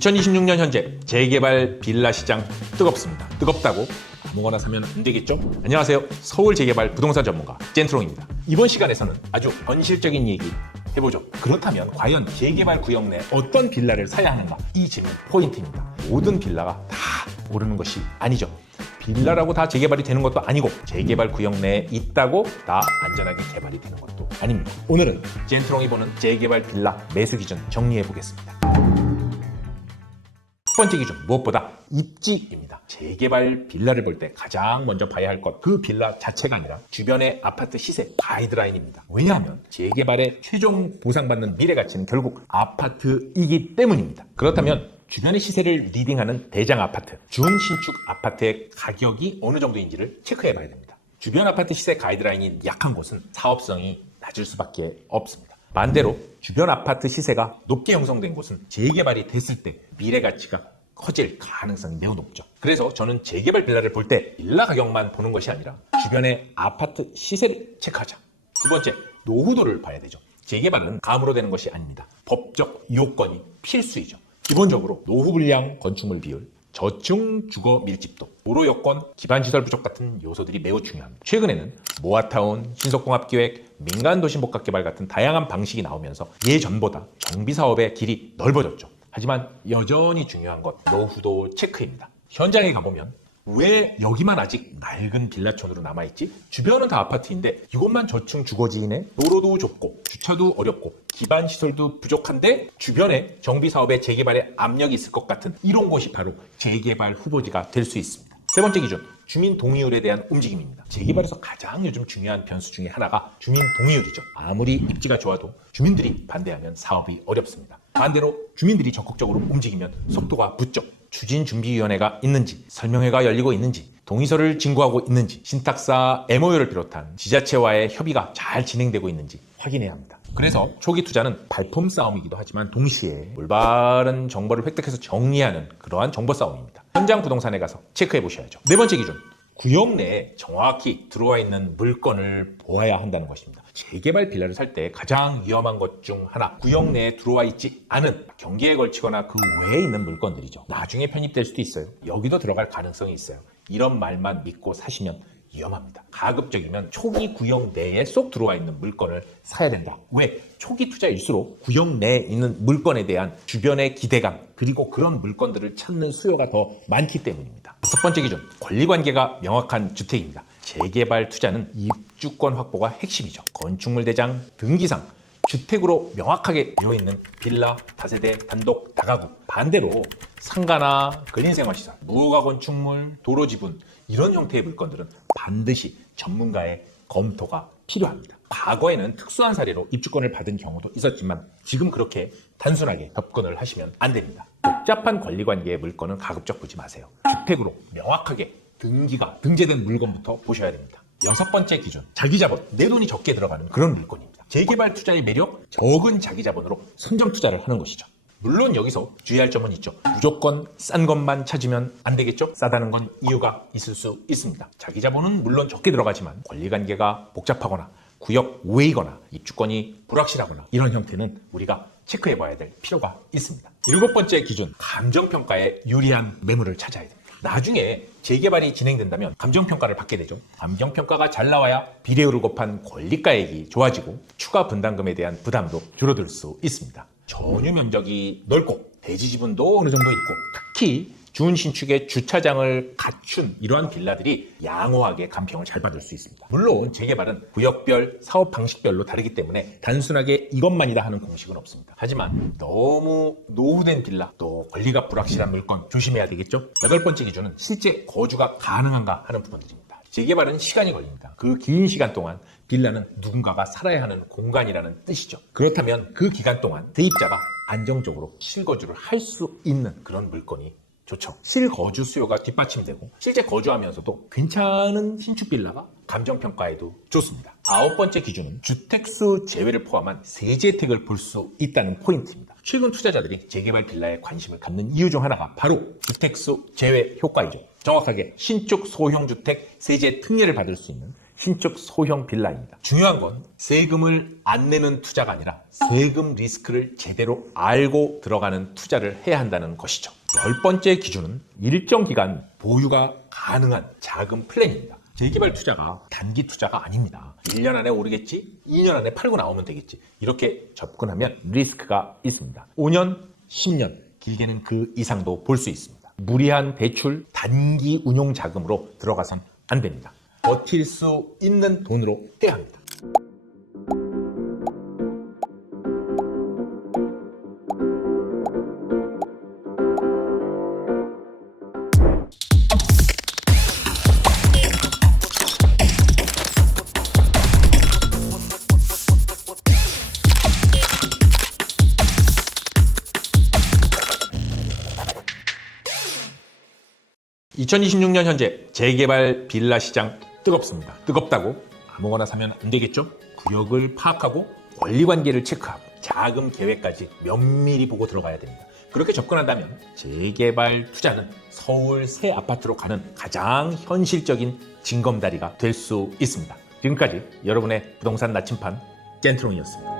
2026년 현재 재개발 빌라 시장 뜨겁습니다. 뜨겁다고 아무거나 사면 안 되겠죠? 안녕하세요. 서울 재개발 부동산 전문가 젠트롱입니다. 이번 시간에서는 아주 현실적인 얘기 해보죠. 그렇다면 과연 재개발 구역 내 어떤 빌라를 사야 하는가? 이 질문 포인트입니다. 모든 빌라가 다 오르는 것이 아니죠. 빌라라고 다 재개발이 되는 것도 아니고 재개발 구역 내에 있다고 다 안전하게 개발이 되는 것도 아닙니다. 오늘은 젠트롱이 보는 재개발 빌라 매수 기준 정리해 보겠습니다. 첫 번째 기준, 무엇보다 입지입니다. 재개발 빌라를 볼 때 가장 먼저 봐야 할 것, 그 빌라 자체가 아니라 주변의 아파트 시세 가이드라인입니다. 왜냐하면 재개발의 최종 보상받는 미래 가치는 결국 아파트이기 때문입니다. 그렇다면 주변의 시세를 리딩하는 대장 아파트, 준신축 아파트의 가격이 어느 정도인지를 체크해 봐야 됩니다. 주변 아파트 시세 가이드라인이 약한 곳은 사업성이 낮을 수밖에 없습니다. 반대로 주변 아파트 시세가 높게 형성된 곳은 재개발이 됐을 때 미래 가치가 커질 가능성이 매우 높죠. 그래서 저는 재개발 빌라를 볼 때 빌라 가격만 보는 것이 아니라 주변의 아파트 시세를 체크하자. 두 번째, 노후도를 봐야 되죠. 재개발은 감으로 되는 것이 아닙니다. 법적 요건이 필수이죠. 기본적으로 노후 불량 건축물 비율, 저층 주거 밀집도, 도로 여건, 기반시설 부족 같은 요소들이 매우 중요합니다. 최근에는 모아타운, 신속공업기획, 민간도시복합개발 같은 다양한 방식이 나오면서 예전보다 정비사업의 길이 넓어졌죠. 하지만 여전히 중요한 것, 노후도 체크입니다. 현장에 가보면 왜 여기만 아직 낡은 빌라촌으로 남아있지? 주변은 다 아파트인데 이것만 저층 주거지이네? 도로도 좁고 주차도 어렵고 기반시설도 부족한데 주변에 정비사업의 재개발에 압력이 있을 것 같은 이런 곳이 바로 재개발 후보지가 될 수 있습니다. 세 번째 기준, 주민 동의율에 대한 움직임입니다. 재개발에서 가장 요즘 중요한 변수 중에 하나가 주민 동의율이죠. 아무리 입지가 좋아도 주민들이 반대하면 사업이 어렵습니다. 반대로 주민들이 적극적으로 움직이면 속도가 붙죠. 추진준비위원회가 있는지, 설명회가 열리고 있는지, 동의서를 진구하고 있는지, 신탁사 MOU를 비롯한 지자체와의 협의가 잘 진행되고 있는지 확인해야 합니다. 그래서 초기 투자는 발품 싸움이기도 하지만 동시에 올바른 정보를 획득해서 정리하는 그러한 정보 싸움입니다. 현장 부동산에 가서 체크해 보셔야죠. 네 번째 기준, 구역 내에 정확히 들어와 있는 물건을 보아야 한다는 것입니다. 재개발 빌라를 살 때 가장 위험한 것 중 하나, 구역 내에 들어와 있지 않은 경계에 걸치거나 그 외에 있는 물건들이죠. 나중에 편입될 수도 있어요. 여기도 들어갈 가능성이 있어요. 이런 말만 믿고 사시면 위험합니다. 가급적이면 초기 구역 내에 쏙 들어와 있는 물건을 사야 된다. 왜? 초기 투자일수록 구역 내에 있는 물건에 대한 주변의 기대감, 그리고 그런 물건들을 찾는 수요가 더 많기 때문입니다. 첫 번째 기준, 권리관계가 명확한 주택입니다. 재개발 투자는 입주권 확보가 핵심이죠. 건축물 대장, 등기상, 주택으로 명확하게 되어 있는 빌라, 다세대, 단독, 다가구. 반대로 상가나 근린생활시설, 무허가 건축물, 도로 지분, 이런 형태의 물건들은 반드시 전문가의 검토가 필요합니다. 과거에는 특수한 사례로 입주권을 받은 경우도 있었지만 지금 그렇게 단순하게 접근을 하시면 안 됩니다. 복잡한 권리관계의 물건은 가급적 보지 마세요. 주택으로 명확하게 등기가 등재된 물건부터 보셔야 됩니다. 여섯 번째 기준, 자기자본, 내 돈이 적게 들어가는 그런 물건입니다. 재개발 투자의 매력, 적은 자기자본으로 선점 투자를 하는 것이죠. 물론 여기서 주의할 점은 있죠. 무조건 싼 것만 찾으면 안 되겠죠? 싸다는 건 이유가 있을 수 있습니다. 자기자본은 물론 적게 들어가지만 권리관계가 복잡하거나 구역 외이거나 입주권이 불확실하거나 이런 형태는 우리가 체크해봐야 될 필요가 있습니다. 일곱 번째 기준, 감정평가에 유리한 매물을 찾아야 됩니다. 나중에 재개발이 진행된다면 감정평가를 받게 되죠. 감정평가가 잘 나와야 비례율을 곱한 권리가액이 좋아지고 추가 분담금에 대한 부담도 줄어들 수 있습니다. 전유 면적이 넓고 대지 지분도 어느 정도 있고 특히 준신축의 주차장을 갖춘 이러한 빌라들이 양호하게 감평을 잘 받을 수 있습니다. 물론 재개발은 구역별, 사업 방식별로 다르기 때문에 단순하게 이것만이다 하는 공식은 없습니다. 하지만 너무 노후된 빌라, 또 권리가 불확실한 물건 조심해야 되겠죠? 여덟 번째 기준은 실제 거주가 가능한가 하는 부분들입니다. 재개발은 시간이 걸립니다. 그 긴 시간 동안 빌라는 누군가가 살아야 하는 공간이라는 뜻이죠. 그렇다면 그 기간 동안 세입자가 안정적으로 실거주를 할 수 있는 그런 물건이 좋죠. 실거주 수요가 뒷받침되고 실제 거주하면서도 괜찮은 신축 빌라가 감정평가에도 좋습니다. 아홉 번째 기준은 주택수 제외를 포함한 세제 혜택을 볼 수 있다는 포인트입니다. 최근 투자자들이 재개발 빌라에 관심을 갖는 이유 중 하나가 바로 주택수 제외 효과이죠. 정확하게 신축 소형주택 세제 특례를 받을 수 있는 신축 소형 빌라입니다. 중요한 건 세금을 안 내는 투자가 아니라 세금 리스크를 제대로 알고 들어가는 투자를 해야 한다는 것이죠. 10번째 기준은 일정 기간 보유가 가능한 자금 플랜입니다. 재개발 투자가 단기 투자가 아닙니다. 1년 안에 오르겠지? 2년 안에 팔고 나오면 되겠지. 이렇게 접근하면 리스크가 있습니다. 5년, 10년, 길게는 그 이상도 볼 수 있습니다. 무리한 대출, 단기 운용 자금으로 들어가선 안 됩니다. 버틸 수 있는 돈으로 해야 합니다. (2026년) 현재 재개발 빌라 시장 뜨겁습니다. 뜨겁다고 아무거나 사면 안 되겠죠? 구역을 파악하고 권리관계를 체크하고 자금 계획까지 면밀히 보고 들어가야 됩니다. 그렇게 접근한다면 재개발 투자는 서울 새 아파트로 가는 가장 현실적인 징검다리가 될 수 있습니다. 지금까지 여러분의 부동산 나침반 젠트롱이었습니다.